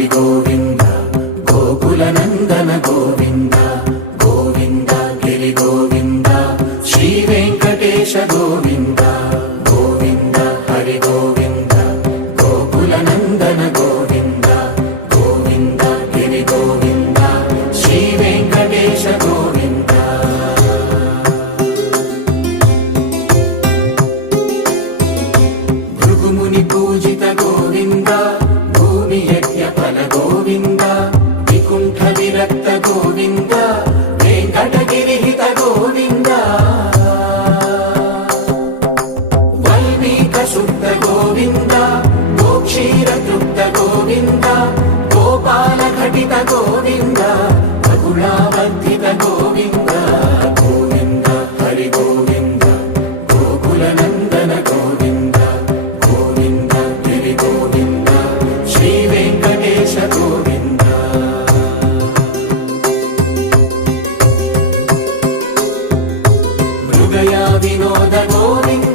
హరి గోవింద గోకుల నందన గోవింద గోవింద గిరి గోవింద శ్రీ వెంకటేశ గోవింద గోవింద హరి గోవింద గోకుల నందన గోవింద గోవింద గిరి గోవింద శ్రీ వెంకటేశ గోవింద భృగుముని పూజిత గోవింద భూమి యజ్ఞ ఫల గోవింద వికుంఠ విరక్త గోవింద వెంకటగిరి హిత గోవింద వల్మీక శుద్ధ గోవింద గోక్షీర తృప్త గోవింద గోపాల ఘటిత గోవింద బహుళావర్ధిత గోవింద గోవింద హరి గోవింద గోకుల నందన గోవింద గోవింద గిరి గోవింద శ్రీ వెంకటేశ గోవింద మృగయా వినోద గోవింద